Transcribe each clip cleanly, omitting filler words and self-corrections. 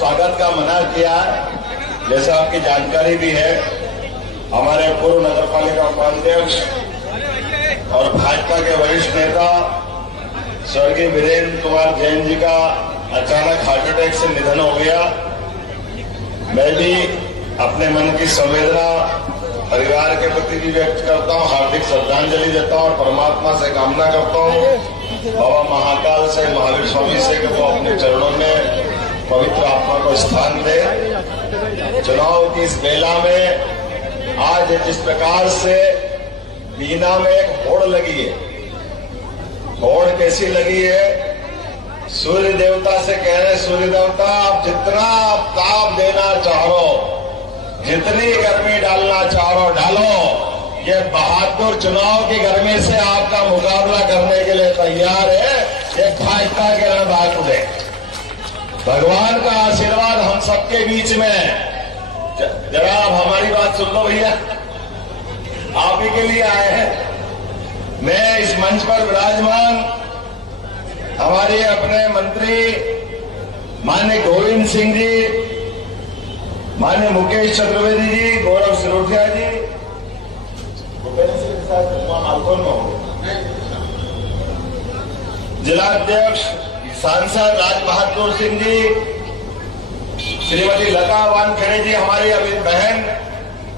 स्वागत का मना किया। जैसे आपकी जानकारी भी है, हमारे पूर्व नगर पालिका उपाध्यक्ष और भाजपा के वरिष्ठ नेता स्वर्गीय वीरेंद्र कुमार जैन जी का अचानक हार्ट अटैक से निधन हो गया। मैं भी अपने मन की संवेदना परिवार के प्रति भी व्यक्त करता हूं, हार्दिक श्रद्धांजलि देता हूं और परमात्मा से कामना करता हूं, बाबा महाकाल से, महावीर स्वामी से, कि वो अपने चरणों में पवित्र आत्मा को स्थान दे। चुनाव की इस बेला में आज जिस प्रकार से बीना में एक होड़ लगी है, होड़ कैसी लगी है? सूर्य देवता से कह रहे, सूर्य देवता आप जितना ताप देना चाहो, जितनी गर्मी डालना चाहो डालो, ये बहादुर चुनाव की गर्मी से आपका मुकाबला करने के लिए तैयार है। ये भाजपा के रणबाग उड़े। भगवान का आशीर्वाद हम सबके बीच में है। जरा आप हमारी बात सुन लो भैया, आप ही के लिए आए हैं। मैं इस मंच पर विराजमान हमारे अपने मंत्री माननीय गोविंद सिंह जी, माननीय मुकेश चतुर्वेदी जी, गौरव सिरोठिया जी, भूपेंद्र सिंह के साथ मालकोन में होंगे, जिलाध्यक्ष सांसद राज बहादुर सिंह जी, श्रीमती लता वानखेड़े जी, हमारी अभी बहन,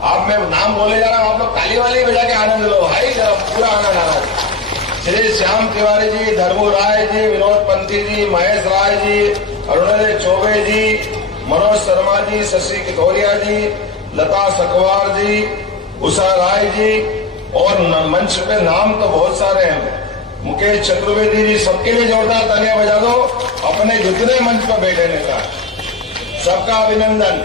आप मैं नाम बोले जा रहा हूं, आप लोग ताली वाली बजा के आनंद लो भाई, जरा पूरा आनंद आ रहा है। श्री श्याम तिवारी जी, धर्मू राय जी, विनोद पंथी जी, महेश राय जी, अरुणोदय चौबे जी, मनोज शर्मा जी, शशि किथोरिया जी, लता सकवार जी, उषा राय जी, और मंच पे नाम तो बहुत सारे हैं, मुकेश चतुर्वेदी जी, सबके लिए जोरदार तालियां बजा दो। अपने जितने मंच पर बैठे नेता सबका अभिनंदन।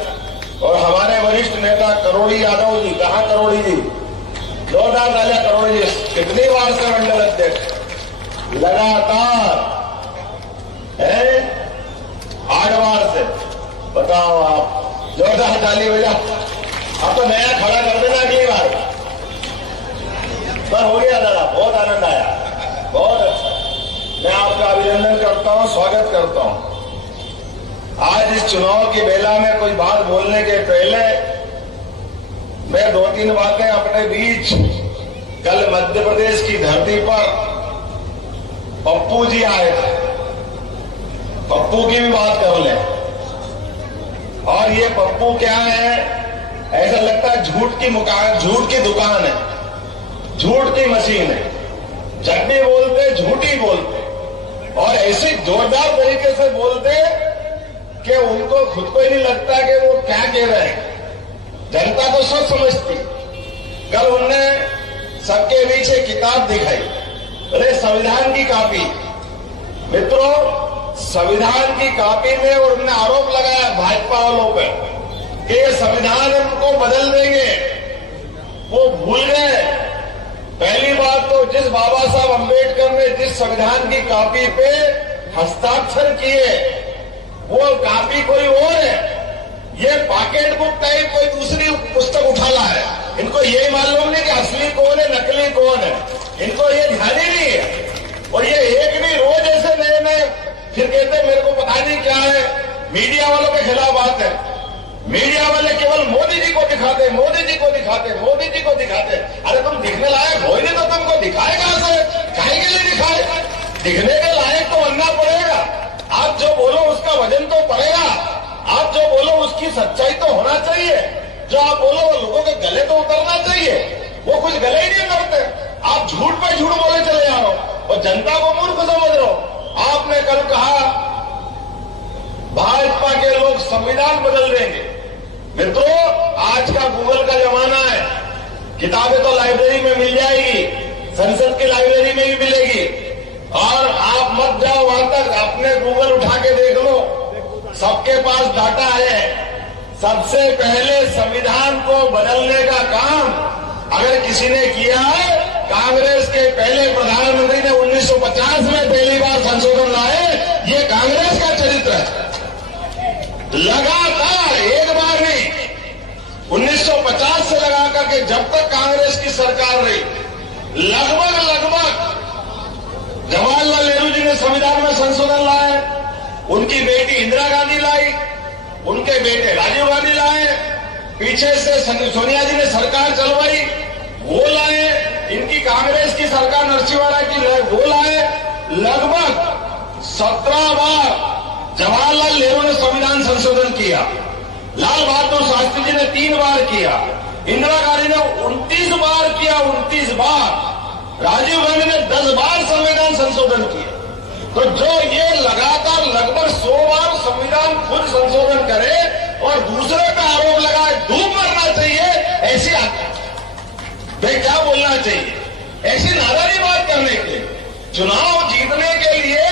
और हमारे वरिष्ठ नेता करोड़ी यादव जी, कहाँ करोड़ी जी? जोरदार तालियां करोड़ी जी, कितनी बार से मंडल अध्यक्ष लगातार है, 8 बार से। बताओ आप, जोरदार ताली बजा। अब तो नया खड़ा कर देना अगली बार। पर हो गया दादा, बहुत आनंद आया, बहुत अच्छा। मैं आपका अभिनंदन करता हूं, स्वागत करता हूं। आज इस चुनाव की बेला में कोई बात बोलने के पहले मैं 2-3 बातें अपने बीच, कल मध्य प्रदेश की धरती पर पप्पू जी आए थे, पप्पू की भी बात कर लें। और ये पप्पू क्या है? ऐसा लगता है झूठ की दुकान है, झूठ की मशीन है, जब भी बोलते झूठ ही बोलते, और ऐसे जोरदार तरीके से बोलते कि उनको खुद को ही नहीं लगता कि वो क्या कह रहे हैं। जनता तो सब समझती। कल उनने सबके बीच एक किताब दिखाई, अरे संविधान की कॉपी। मित्रों, संविधान की कॉपी में, और उन्होंने आरोप लगाया भाजपा वालों पर कि ये संविधान उनको बदल देंगे। वो भूल गए। पहली बात तो जिस बाबा साहब अम्बेडकर ने जिस संविधान की कॉपी पे हस्ताक्षर किए, वो कॉपी कोई और है। ये पॉकेट बुक टाइप कोई दूसरी पुस्तक उठा ला है। इनको ये मालूम नहीं कि असली कौन है, नकली कौन है। इनको ये ध्यान ही नहीं है। और ये एक नहीं, रोज ऐसे नए नए, फिर कहते मेरे को पता नहीं क्या है। मीडिया वालों के खिलाफ बात है। मीडिया वाले केवल मोदी जी को दिखाते, मोदी जी को दिखाते, मोदी जी को दिखाते। अरे तुम दिखने लायक हो ही नहीं तो तुमको दिखाए कहां से? काहे के लिए दिखाए? दिखने के लायक तो बनना पड़ेगा। आप जो बोलो उसका वजन तो पड़ेगा। आप जो बोलो उसकी सच्चाई तो होना चाहिए। जो आप बोलो वो लोगों के गले तो उतरना चाहिए। वो कुछ गले ही नहीं करते। आप झूठ पे झूठ बोले चले जा रहे हो और जनता को मूर्ख समझ रहे हो। आपने कल कहा भाजपा के लोग संविधान बदल देंगे। मित्रों, आज का गूगल का जमाना है। किताबें तो लाइब्रेरी में मिल जाएगी, संसद की लाइब्रेरी में भी मिलेगी। और आप मत जाओ वहां तक, अपने गूगल उठा के देख लो, सबके पास डाटा है। सबसे पहले संविधान को बदलने का काम अगर किसी ने किया है, कांग्रेस के पहले प्रधानमंत्री ने 1950 में पहली बार संशोधन लाए। ये कांग्रेस का चरित्र है। लगातार, एक बार नहीं, 1950 से लगा करके जब तक कांग्रेस की सरकार रही, लगभग जवाहरलाल नेहरू जी ने संविधान में संशोधन लाए, उनकी बेटी इंदिरा गांधी लाई, उनके बेटे राजीव गांधी लाए, पीछे से सोनिया जी ने सरकार चलवाई, वो लाए, इनकी कांग्रेस की सरकार नरसिंहवाला की वो लाए। लगभग 17 बार जवाहरलाल नेहरू ने संविधान संशोधन किया, लाल बहादुर शास्त्री जी ने 3 बार किया, इंदिरा गांधी ने 29 बार किया, 29 बार, राजीव गांधी ने 10 बार संविधान संशोधन किया। तो जो ये लगातार लगभग 100 बार संविधान खुद संशोधन करे और दूसरे पे आरोप लगाए, धूप मरना चाहिए, ऐसी भाई क्या बोलना चाहिए, ऐसी नादानी बात करने के लिए। चुनाव जीतने के लिए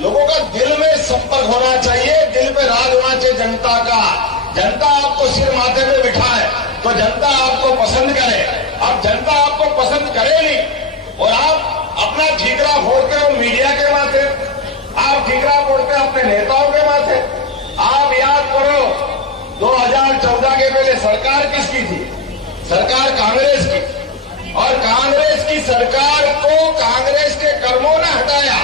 लोगों का दिल में संपर्क होना चाहिए, दिल पे राज होना चाहिए जनता का। जनता आपको सिर माथे पे बिठाए तो जनता आपको पसंद करे। अब जनता आपको पसंद करे नहीं और आप अपना ठीकरा फोड़ते हो मीडिया के माथे, आप ठीकरा फोड़ते हो अपने नेताओं के माथे। आप याद करो 2014 के पहले सरकार किसकी थी? सरकार कांग्रेस की, और कांग्रेस की सरकार को कांग्रेस के कर्मों ने हटाया।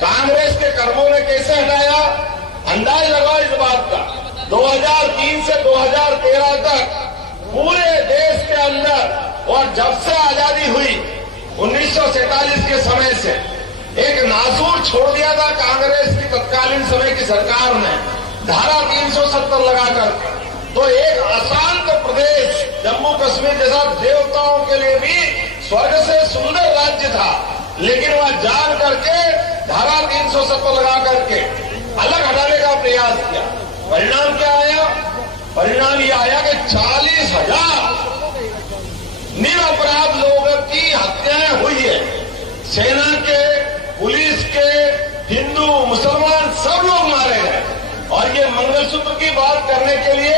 कांग्रेस के कर्मों ने कैसे हटाया? अंदाज लगाओ इस बात का। 2003 से 2013 तक पूरे देश के अंदर, और जब से आजादी हुई 1947 के समय से, एक नासूर छोड़ दिया था कांग्रेस की तत्कालीन समय की सरकार ने, धारा 370 लगाकर। तो एक अशांत प्रदेश जम्मू कश्मीर जैसा देवताओं के लिए भी स्वर्ग से सुंदर राज्य था, लेकिन वह जान करके धारा 370 लगा करके अलग हटाने का प्रयास किया। परिणाम क्या आया? परिणाम यह आया कि 40,000 निरपराध लोगों की हत्याएं हुई है। सेना के, पुलिस के, हिंदू मुसलमान सब लोग मारे गए। और ये मंगलसूत्र की बात करने के लिए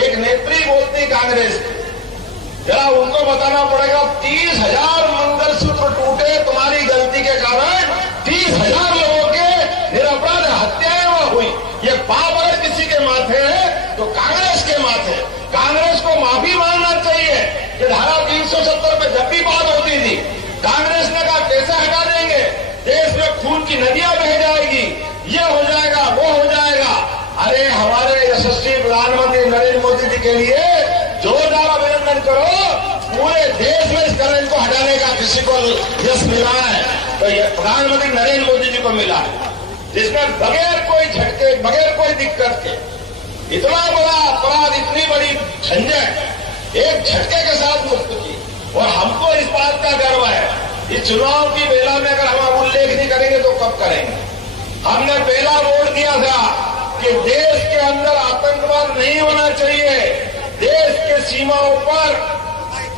एक नेत्री बोलती कांग्रेस की, जरा उनको बताना पड़ेगा 30,000 मंगलसूत्र टूटे तुम्हारी गलती के कारण, 30,000 लोगों के निरपराध हत्याएं हुई। ये पाप अगर किसी के माथे है तो कांग्रेस के माथे। कांग्रेस को माफी मांगना चाहिए कि धारा 370 पे जब भी बात होती थी कांग्रेस ने कहा कैसे हटा देंगे, देश में खून की नदियां बह जाएगी, ये हो जाएगा, वो हो जाएगा। अरे हमारे यशस्वी प्रधानमंत्री नरेंद्र मोदी जी के लिए जोरदार अभिनंदन करो। पूरे देश में इस कलंक को हटाने का किसी को यश मिला है तो ये प्रधानमंत्री नरेंद्र मोदी जी को मिला है, जिसमें बगैर कोई झटके, बगैर कोई दिक्कत के इतना बड़ा अपराध, इतनी बड़ी झंझट एक झटके के साथ मुक्त की। और हमको इस बात का गर्व है, इस चुनाव की बेला में अगर हम उल्लेख नहीं करेंगे तो कब करेंगे? हमने पहला वोट दिया था कि देश के अंदर आतंकवाद नहीं होना चाहिए। देश के सीमाओं पर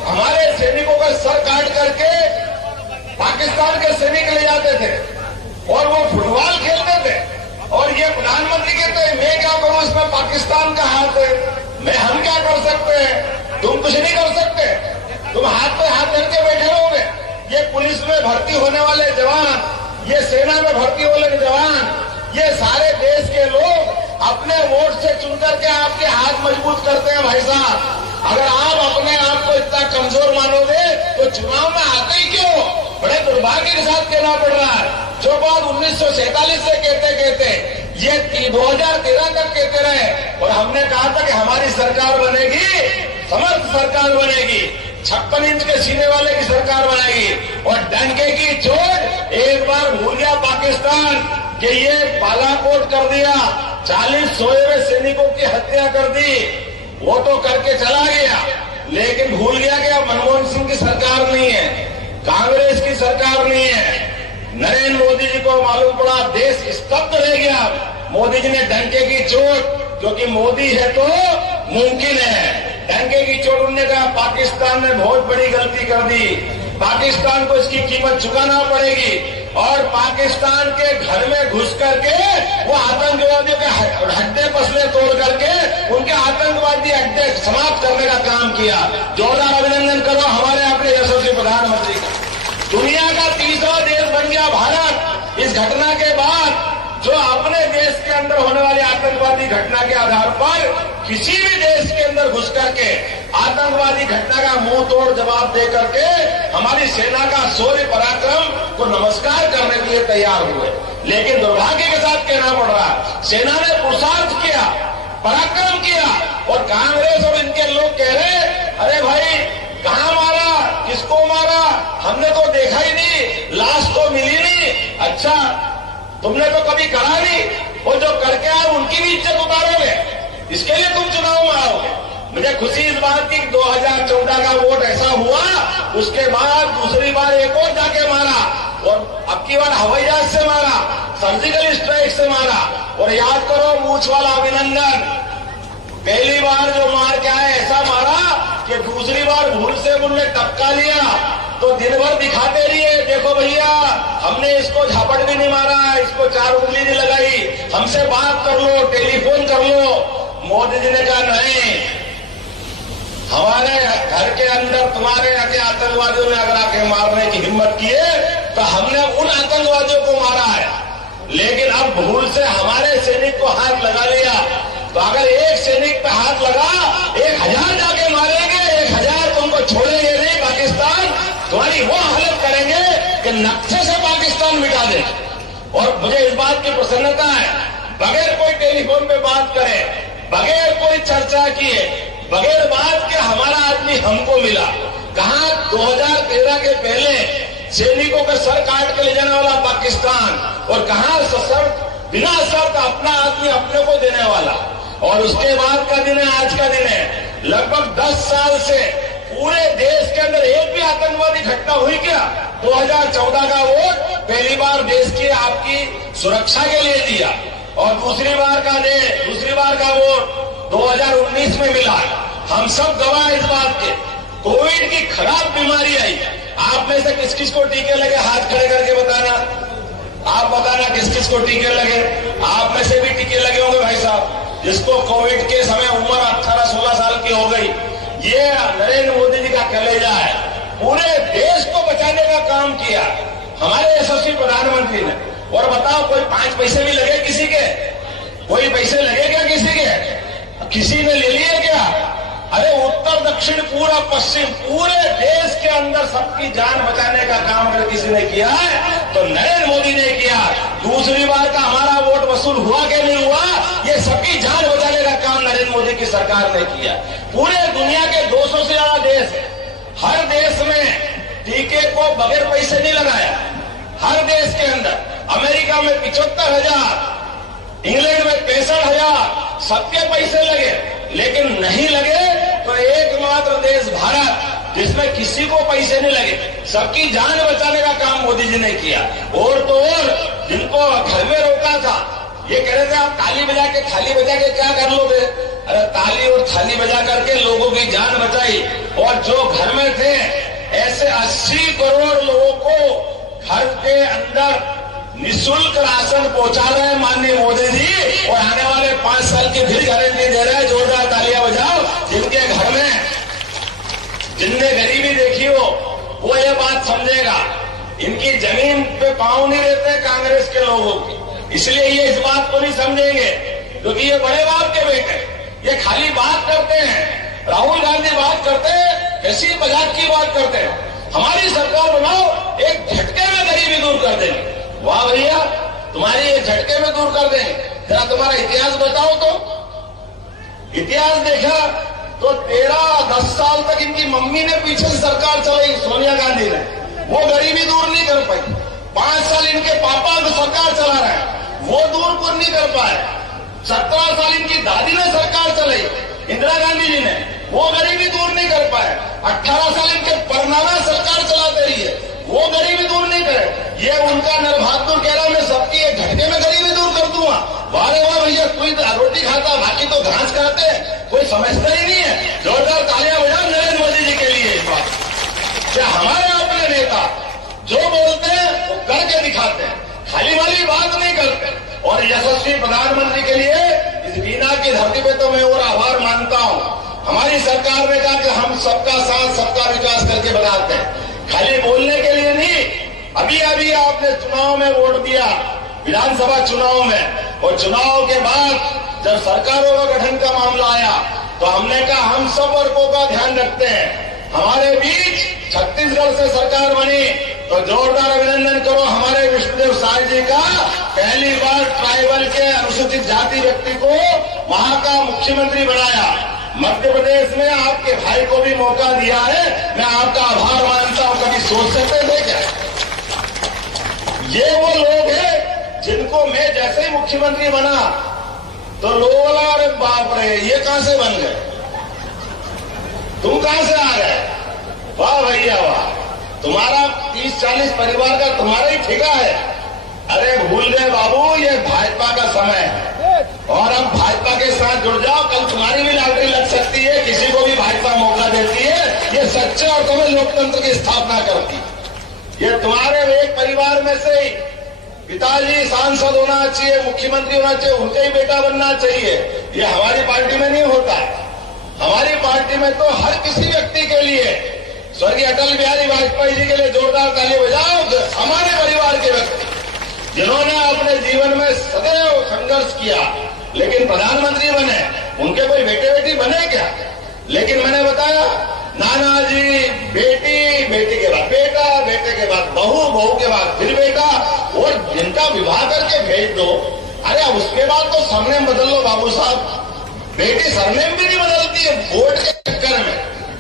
हमारे सैनिकों का सर काट करके पाकिस्तान के सैनिक ले जाते थे और वो फुटबॉल खेलते थे। और ये प्रधानमंत्री कहते हैं मैं क्या करूं, इसमें पाकिस्तान का हाथ है, हम क्या कर सकते हैं? तुम कुछ नहीं कर सकते, तुम हाथ पे हाथ धर के बैठे रहोगे। ये पुलिस में भर्ती होने वाले जवान, ये सेना में भर्ती होने वाले जवान, ये सारे देश के लोग अपने वोट से चुनकर के आपके हाथ मजबूत करते हैं। भाई साहब, अगर आप अपने आप को इतना कमजोर मानोगे तो चुनाव में आते ही क्यों? बड़े दुर्भाग्य के साथ कहना पड़ रहा है। जो बात 1947 से कहते ये 2013 तक कहते रहे, और हमने कहा था कि हमारी सरकार बनेगी, समर्थ सरकार बनेगी, 56 इंच के सीने वाले की सरकार बनेगी। और डंके की चोट एक बार भूल गया पाकिस्तान कि ये बालाकोट कर दिया, 40 सोए हुए सैनिकों की हत्या कर दी, वो तो करके चला गया, लेकिन भूल गया कि अब मनमोहन सिंह की सरकार नहीं है, कांग्रेस की सरकार नहीं है। नरेंद्र मोदी जी को मालूम पड़ा, देश स्तब्ध रह गया। मोदी जी ने डंके की चोट, क्योंकि मोदी है तो मुमकिन है, डंके की चोट उन्होंने कहा पाकिस्तान ने बहुत बड़ी गलती कर दी, पाकिस्तान को इसकी कीमत चुकाना पड़ेगी। और पाकिस्तान के घर में घुस करके वो आतंकवादियों के हड्डे पसले तोड़ करके उनके आतंकवादी अड्डे समाप्त करने का काम किया। जोरदार अभिनंदन करो हमारे अपने यशस्वी प्रधानमंत्री का। दुनिया का तीसरा देश बन गया भारत इस घटना के बाद, जो अपने देश के अंदर होने वाली आतंकवादी घटना के आधार पर किसी भी देश के अंदर घुस करके आतंकवादी घटना का मुंह तोड़ जवाब दे करके हमारी सेना का शौर्य पराक्रम को नमस्कार करने के लिए तैयार हुए। लेकिन दुर्भाग्य के साथ कहना पड़ रहा है, सेना ने पुरुषार्थ किया, पराक्रम किया। और कांग्रेस और इनके लोग कह रहे अरे भाई कहां मारा, किसको मारा, हमने तो देखा ही नहीं, लाश तो मिली नहीं। अच्छा तुमने तो कभी करा नहीं, और जो करके आए उनकी भी इज्जत उतारोगे, इसके लिए तुम चुनाव में आओगे। मुझे खुशी इस बात की 2014 का वोट ऐसा हुआ, उसके बाद दूसरी बार एक और जाके मारा, और अब की बार हवाई जहाज से मारा, सर्जिकल स्ट्राइक से मारा। और याद करो मूछ वाला अभिनंदन, पहली बार जो मार के आए ऐसा मारा कि दूसरी बार भूल से उनने टपका लिया तो दिन भर दिखाते रहिए, देखो भैया हमने इसको झापड़ भी नहीं मारा, इसको 4 उंगली नहीं लगाई, हमसे बात कर लो, टेलीफोन कर लो। मोदी जी ने कहा नहीं, हमारे घर के अंदर तुम्हारे आके आतंकवादियों ने अगर आके मारने की हिम्मत की है तो हमने उन आतंकवादियों को मारा है, लेकिन अब भूल से हमारे सैनिक को हाथ लगा लिया तो अगर एक सैनिक पे हाथ लगा 1000 जाके मारेंगे, 1000 तुमको छोड़ेंगे नहीं। पाकिस्तान तुम्हारी वो हालत करेंगे कि नक्शे से पाकिस्तान मिटा दे। और मुझे इस बात की प्रसन्नता है, बगैर कोई टेलीफोन पे बात करे, बगैर कोई चर्चा किए, बगैर बात के हमारा आदमी हमको मिला। कहा 2013 के पहले सैनिकों का सर काट के ले जाने वाला पाकिस्तान, और कहा सशर्त बिना शर्त अपना आदमी अपने को देने वाला। और उसके बाद का दिन है, आज का दिन है। लगभग 10 साल से पूरे देश के अंदर एक भी आतंकवादी घटना हुई क्या? 2014 का वोट पहली बार देश की आपकी सुरक्षा के लिए दिया, और दूसरी बार का वोट 2019 में मिला। हम सब गवाह इस बात के। कोविड की खराब बीमारी आई, आप में से किस किस को टीके लगे, हाथ खड़े करके बताना। आप बताना किस किस को टीके लगे। आप में से भी टीके लगे होंगे भाई साहब, जिसको कोविड के समय उम्र 18-16 साल की हो गई। ये नरेंद्र मोदी जी का कलेजा है, पूरे देश को बचाने का काम किया हमारे यशस्वी प्रधानमंत्री ने। और बताओ कोई 5 पैसे भी लगे किसी के? कोई पैसे लगे क्या किसी के? किसी ने ले लिए क्या? अरे उत्तर दक्षिण पूरा पश्चिम पूरे देश के अंदर सबकी जान बचाने का काम अगर किसी ने किया है तो नरेंद्र मोदी ने किया। दूसरी बार का हमारा वोट वसूल हुआ कि नहीं हुआ, ये सबकी जान बचाने का काम नरेंद्र मोदी की सरकार ने किया। पूरे दुनिया के 200 से ज्यादा देश, हर देश में टीके को बगैर पैसे नहीं लगाया। हर देश के अंदर, अमेरिका में 75,000, इंग्लैंड में 65,000 सबके पैसे लगे, लेकिन नहीं लगे तो एकमात्र देश भारत जिसमें किसी को पैसे नहीं लगे, सबकी जान बचाने का काम मोदी जी ने किया। और तो और जिनको घर में रोका था, ये कह रहे थे आप थाली बजा के क्या कर लोगे? अरे ताली और थाली बजा करके लोगों की जान बचाई। और जो घर में थे ऐसे 80 करोड़ लोगों को घर के अंदर निःशुल्क राशन पहुंचा रहे हैं माननीय मोदी जी, और आने वाले 5 साल की फिर गारंटी दे रहे हैं। जोरदार तालियां बजाओ जिनके घर में, जिनने गरीबी देखी हो वो ये बात समझेगा। इनकी जमीन पे पांव नहीं रहते कांग्रेस के लोगों की, इसलिए ये इस बात को नहीं समझेंगे, क्योंकि ये बड़े बाप के बेटे, ये खाली बात करते हैं। राहुल गांधी बात करते हैं, ऐसी मजाक की बात करते हैं, हमारी सरकार बनाओ, एक झटके में गरीबी दूर कर देंगे। वाह भैया, तुम्हारी ये झटके में दूर कर दें। जरा तुम्हारा इतिहास बताओ तो। इतिहास देखा तो 10 साल तक इनकी मम्मी ने पीछे से सरकार चलाई, सोनिया गांधी ने, वो गरीबी दूर नहीं कर पाई। 5 साल इनके पापा तो सरकार चला रहे हैं, वो दूर नहीं कर पाए। 17 साल इनकी दादी ने सरकार चलाई, इंदिरा गांधी जी ने, वो गरीबी दूर नहीं कर पाए। 18 साल इनके परनामा सरकार चलाते रही है, वो गरीबी दूर नहीं करे। ये उनका नरबहादुर कह रहा मैं सबकी एक झटके में गरीबी दूर कर दूंगा। वारे वाह भैया, कोई रोटी खाता, बाकी तो घास खाते, कोई समझता ही नहीं है। जोरदार तालियां बजाओ नरेंद्र मोदी जी के लिए। इस बात क्या हमारे अपने नेता जो बोलते हैं वो करके दिखाते हैं, खाली वाली बात नहीं करते। और यशस्वी प्रधानमंत्री के लिए इस बीना की धरती पे तो मैं और आभार मानता हूं। हमारी सरकार ने कहा कि हम सबका साथ सबका विकास करके बनाते हैं, खाली बोलने के लिए नहीं। अभी आपने चुनाव में वोट दिया, विधानसभा चुनाव में, और चुनाव के बाद जब सरकारों का गठन का मामला आया तो हमने कहा हम सब वर्गों का ध्यान रखते हैं। हमारे बीच छत्तीसगढ़ से सरकार बनी, तो जोरदार अभिनंदन करो हमारे विष्णुदेव साय जी का। पहली बार ट्राइबल के अनुसूचित जाति व्यक्ति को वहां का मुख्यमंत्री बनाया। मध्य प्रदेश में आपके भाई को भी मौका दिया है, मैं आपका आभार मानता हूं। कभी सोच सकते थे क्या? ये वो लोग हैं जिनको मैं जैसे ही मुख्यमंत्री बना तो लोग बोला, अरे बाप रे ये कहां से बन गए, तुम कहां से आ गए? वाह भैया वाह, तुम्हारा 30-40 परिवार का तुम्हारा ही ठिका है। अरे भूल गए बाबू, ये भाजपा का समय है और अब भाजपा के साथ जुड़ जाओ। कल तुम्हारी भी लॉटरी लग सकती है, किसी को भी भाजपा मौका देती है। ये सच्चे और तुम्हें लोकतंत्र की स्थापना करती है। ये तुम्हारे एक परिवार में से ही पिताजी सांसद होना चाहिए, मुख्यमंत्री होना चाहिए, उनके ही बेटा बनना चाहिए। ये हमारी पार्टी में नहीं होता है। हमारी पार्टी में तो हर किसी व्यक्ति के लिए, स्वर्गीय अटल बिहारी वाजपेयी जी के लिए जोरदार ताली बजाओ। हमारे परिवार के व्यक्ति जिन्होंने अपने जीवन में सदैव संघर्ष किया लेकिन प्रधानमंत्री बने, उनके कोई बेटे बेटी बने क्या? लेकिन मैंने बताया, नाना जी बेटी, बेटी के बाद बेटा, बेटे के बाद बहू, बहू के बाद फिर बेटा, और जिनका विवाह करके भेज दो। अरे उसके बाद तो सरनेम बदल लो बाबू साहब। बेटी सरनेम भी नहीं बदलती है वोट के चक्कर में।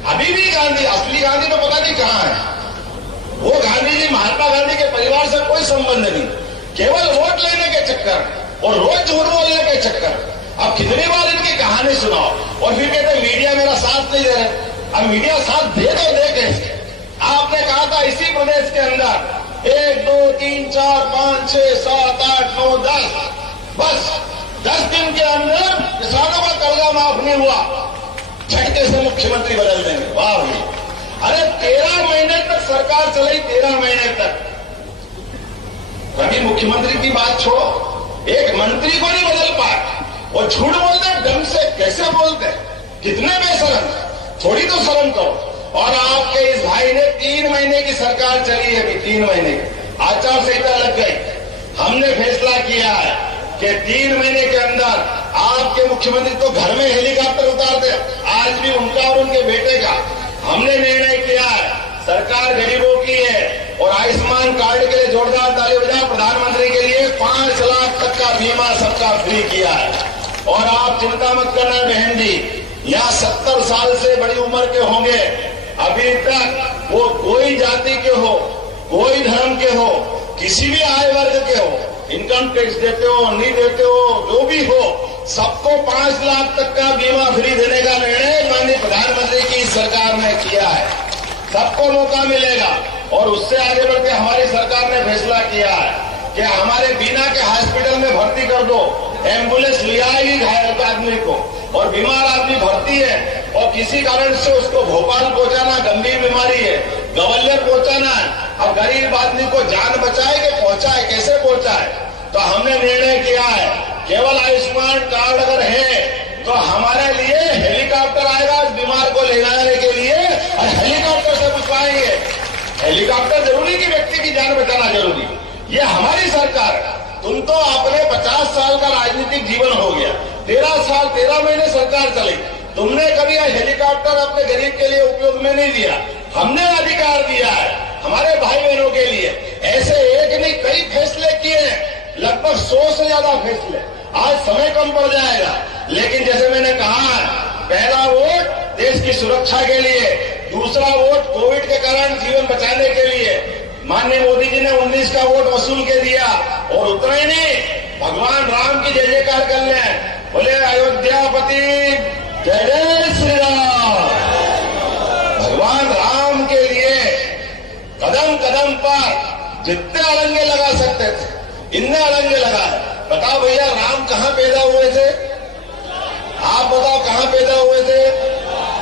अभी भी गांधी, असली गांधी तो पता नहीं कहां है। वो गांधी जी, महात्मा गांधी के परिवार से कोई संबंध नहीं, केवल वोट लेने के चक्कर और रोज झूठ बोलने के चक्कर। अब कितनी बार इनकी कहानी सुनाओ और फिर कहते मीडिया मेरा साथ नहीं दे रहे। अब मीडिया साथ दे दो, दे कैसे? आपने कहा था इसी प्रदेश के अंदर 1, 2, 3, 4, 5, 6, 7, 8, 9, 10, बस 10 दिन के अंदर किसानों का कर्जा माफ नहीं हुआ, झटके से मुख्यमंत्री बदल देंगे। वाह भाई, अरे 13 महीने तक सरकार चलाई, 13 महीने तक। कभी मुख्यमंत्री की बात छोड़ो, एक मंत्री को नहीं बदल पाए और झूठ बोलते ढंग से कैसे बोलते, कितने बेशरम, थोड़ी तो शर्म करो। और आपके इस भाई ने 3 महीने की सरकार चली है, अभी 3 महीने की आचार संहिता लग गई। हमने फैसला किया है कि 3 महीने के अंदर आपके मुख्यमंत्री तो घर में हेलीकॉप्टर उतार दे। आज भी उनका और उनके बेटे का हमने निर्णय किया है। सरकार गरीबों की है और आयुष्मान कार्ड के लिए जोरदार ताली बजाओ। प्रधानमंत्री के लिए 5 लाख तक का बीमा सबका फ्री किया है। और आप चिंता मत करना बहन जी, यहाँ 70 साल से बड़ी उम्र के होंगे, अभी तक वो कोई जाति के हो, कोई धर्म के हो, किसी भी आय वर्ग के हो, इनकम टैक्स देते हो नहीं देते हो, जो भी हो, सबको 5 लाख तक का बीमा फ्री देने का निर्णय माननीय प्रधानमंत्री की सरकार ने किया है। सबको मौका मिलेगा। और उससे आगे बढ़ के हमारी सरकार ने फैसला किया है कि हमारे बीना के हॉस्पिटल में भर्ती कर दो, एम्बुलेंस ले आएगी घायल आदमी को। और बीमार आदमी भर्ती है और किसी कारण से उसको भोपाल पहुंचाना, गंभीर बीमारी है, ग्वालियर पहुंचाना है, अब गरीब आदमी को जान बचाए कि पहुंचाए, कैसे पहुंचाए? तो हमने निर्णय किया है केवल आयुष्मान कार्ड अगर है तो हमारे लिए हेलीकॉप्टर आएगा इस बीमार को ले जाने के लिए, और हेलीकॉप्टर से पूछवाएंगे। हेलीकॉप्टर जरूरी कि व्यक्ति की जान बचाना जरूरी? ये हमारी सरकार है। तुम तो अपने 50 साल का राजनीतिक जीवन हो गया, 13 साल 13 महीने सरकार चली, तुमने कभी हेलीकॉप्टर अपने गरीब के लिए उपयोग में नहीं दिया। हमने अधिकार दिया है हमारे भाई बहनों के लिए। ऐसे एक नहीं कई फैसले किए हैं, लगभग 100 से ज्यादा फैसले। आज समय कम पड़ जाएगा, लेकिन जैसे मैंने कहा, पहला वोट देश की सुरक्षा के लिए, दूसरा वोट कोविड के कारण जीवन बचाने के लिए। माननीय मोदी जी ने 19 का वोट वसूल के दिया और उतना ही नहीं, भगवान राम की जय जयकार कर लें, बोले अयोध्यापति जय जय श्री राम। भगवान राम के लिए कदम कदम पर जितने अड़ंगे लगा सकते थे इनने अड़ंगे लगाए। बताओ भैया, राम कहां पैदा हुए थे? आप बताओ कहां पैदा हुए थे?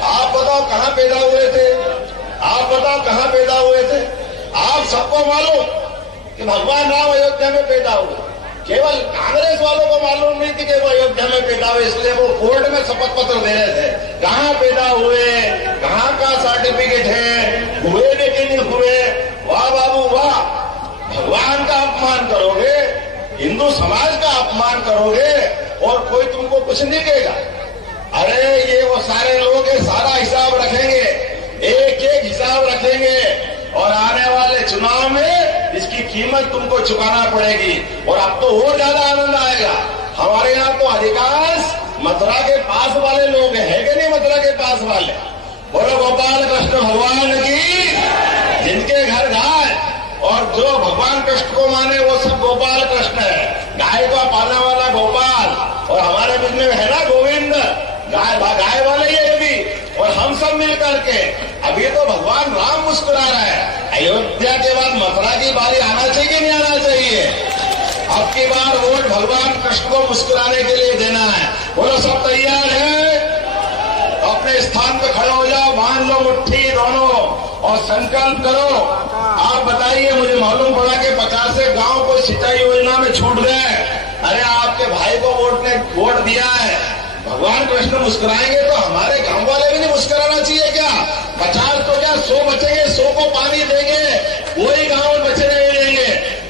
आप बताओ कहां पैदा हुए थे? आप बताओ कहां पैदा हुए थे? आप सबको मालूम कि भगवान राम अयोध्या में पैदा हुए, केवल कांग्रेस वालों को मालूम नहीं थी कि वो अयोध्या में पैदा हुए, इसलिए वो कोर्ट में शपथ पत्र दे रहे थे। कहां पैदा हुए, कहां का सर्टिफिकेट है, हुए भी कि नहीं हुए? वाह बाबू वाह, भगवान का अपमान करोगे, हिंदू समाज का अपमान करोगे और कोई तुमको कुछ नहीं कहेगा। अरे ये वो सारे लोग सारा हिसाब रखेंगे, एक एक हिसाब रखेंगे और आने वाले चुनाव में कीमत तुमको चुकाना पड़ेगी। और अब तो और ज्यादा आनंद आएगा। हमारे यहाँ तो अधिकांश मथुरा के पास वाले लोग हैं कि नहीं? मथुरा के पास वाले बोलो गोपाल कृष्ण भगवान की, जिनके घर गाय और जो भगवान कृष्ण को माने वो सब गोपाल कृष्ण है। गाय का पालने वाला गोपाल, और हमारे बीच में है ना गोविंद, गाय वाले ये भी। और हम सब मिल करके अभी तो भगवान राम मुस्कुरा रहा है। अयोध्या के बाद मथुरा की बारी आना चाहिए कि नहीं आना चाहिए? अब की बार वोट भगवान कृष्ण को मुस्कुराने के लिए देना है। बोलो सब तैयार है? अपने स्थान पे खड़े हो जाओ, बांध लो मुट्ठी दोनों और संकल्प करो। आप बताइए, मुझे मालूम पड़ा कि 50 से गांव को सिंचाई योजना में छूट गए। अरे आपके भाई को वोट दिया है, भगवान कृष्ण मुस्कुराएंगे तो हमारे गांव वाले भी नहीं मुस्कुराना चाहिए क्या? 50 तो क्या 100 बचेंगे, 100 को पानी देंगे, कोई गांव बचे नहीं देंगे।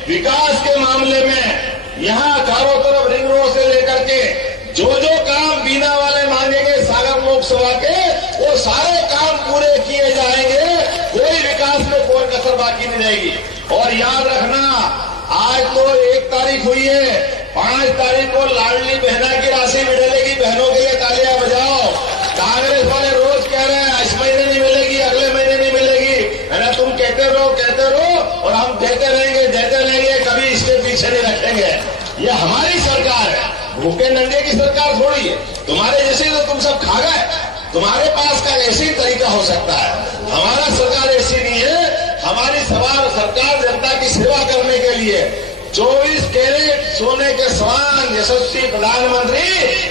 विकास के मामले में यहाँ चारों तरफ रिंग रोड से लेकर के जो जो काम बीना वाले मांगेंगे सागर लोकसभा के, वो सारे काम पूरे किए जाएंगे। कोई विकास में कोई कसर बाकी नहीं रहेगी। और याद रखना, आज तो 1 तारीख हुई है, 5 तारीख को लाडली बहना की राशि मिलेगी। बहनों के लिए तालियां बजाओ। कांग्रेस वाले रोज कह रहे हैं इस महीने नहीं मिलेगी, अगले महीने नहीं मिलेगी, है ना? तुम कहते रहो और हम देते रहेंगे, कभी इसके पीछे नहीं रखेंगे। ये हमारी सरकार है, भूखे नंगे की सरकार थोड़ी है। तुम्हारे जैसे तो तुम सब खा गए, तुम्हारे पास का ऐसी तरीका हो सकता है। हमारा सरकार ऐसी नहीं है। हमारी सरकार जनता की सेवा करने के लिए 24 कैरेट सोने के समान यशस्वी प्रधानमंत्री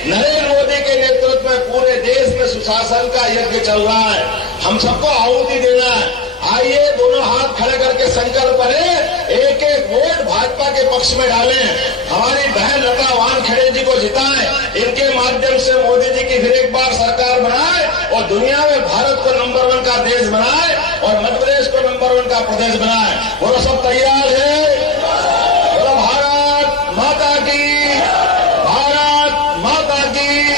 नरेंद्र मोदी के नेतृत्व में पूरे देश में सुशासन का यज्ञ चल रहा है। हम सबको आहुति देना है। आइए दोनों हाथ खड़े करके संकल्प करें, एक एक वोट भाजपा के पक्ष में डालें। हमारी बहन लता वानखेड़े जी को जिताएं, इनके माध्यम से मोदी जी की फिर एक बार सरकार बनाए और दुनिया में भारत को नंबर 1 का देश बनाए और मध्य प्रदेश को नंबर 1 का प्रदेश बनाए। बोलो सब तैयार है? बोलो भारत माता की, भारत माता की,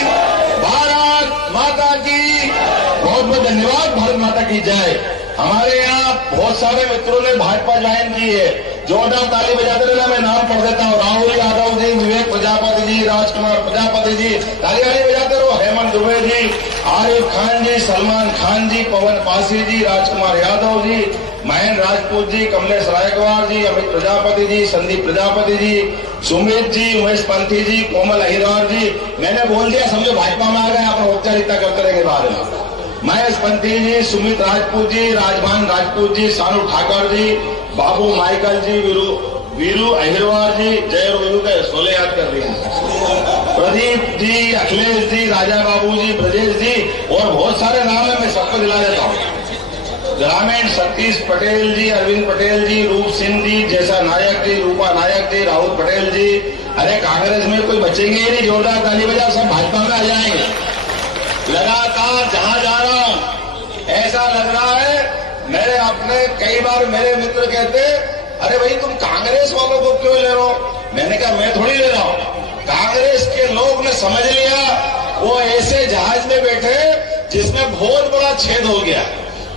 भारत माता की। बहुत बहुत धन्यवाद। भारत माता की जय। हमारे यहाँ बहुत सारे मित्रों ने भाजपा ज्वाइन की है। जोरदार ताली बजाते रहना। मैं नाम पढ़ देता हूँ। राहुल यादव जी, विवेक प्रजापति जी, राजकुमार प्रजापति जी, ताली बजाते रहो। हेमंत दुबे जी, आरिफ खान जी, सलमान खान जी, पवन पासी जी, राजकुमार यादव जी, महेंद्र राजपूत जी, कमलेश रायकवार जी, अमित प्रजापति जी, संदीप प्रजापति जी, सुमित जी, उमेश पंथी जी, कोमल अहिरवार जी। मैंने बोल दिया, समझो भाजपा में आ गए। आप औपचारिकता करते रहेंगे बाद में। महेश पंथी जी, सुमित राजपूत जी, राजभान राजपूत जी, सानू ठाकर जी, बाबू माइकल जी, वीरू अहिरवार जी, जय वीरू के 16 याद कर दिए, प्रदीप जी, अखिलेश जी, राजा बाबू जी, ब्रजेश जी, और बहुत सारे नाम है, मैं सबको दिला देता हूँ। ग्रामीण सतीश पटेल जी, अरविंद पटेल जी, रूप सिंह जी, जैसा नायक जी, रूपा नायक जी, राहुल पटेल जी। अरे कांग्रेस में कोई बचेंगे ही नहीं। जोरदार ताली बजाओ, सब भाजपा में आ जाएंगे। लगातार जहां जा रहा हूं ऐसा लग रहा है, मेरे अपने कई बार मेरे मित्र कहते, अरे भाई तुम कांग्रेस वालों को क्यों ले रहे हो? मैंने कहा मैं थोड़ी ले रहा हूं। कांग्रेस के लोग ने समझ लिया, वो ऐसे जहाज में बैठे जिसमें बहुत बड़ा छेद हो गया,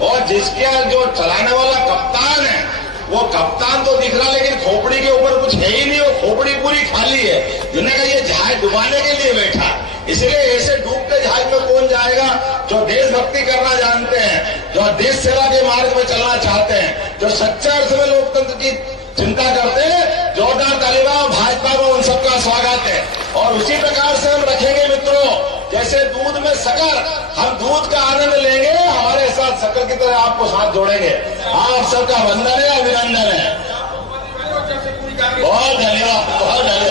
और जिसका जो चलाने वाला कप्तान है, वो कप्तान तो दिख रहा लेकिन खोपड़ी के ऊपर कुछ है ही नहीं, वो खोपड़ी पूरी खाली है। जिन्होंने कहा ये जहाज डुबाने के लिए बैठा, इसलिए ऐसे डूबते जहाज में कौन जाएगा? जो देशभक्ति करना जानते हैं, जो देश सेवा के मार्ग में चलना चाहते हैं, जो सच्चे अर्थ में लोकतंत्र की चिंता करते हैं। जोरदार तालिबान भाजपा को उन सबका स्वागत है। और उसी प्रकार से हम रखेंगे मित्रों, जैसे दूध में शक्कर, हम दूध का आनंद लेंगे, हमारे साथ शक्कर की तरह आपको साथ जोड़ेंगे। आप सबका वंदन है, अभिनंदन है। बहुत धन्यवाद, बहुत धन्यवाद।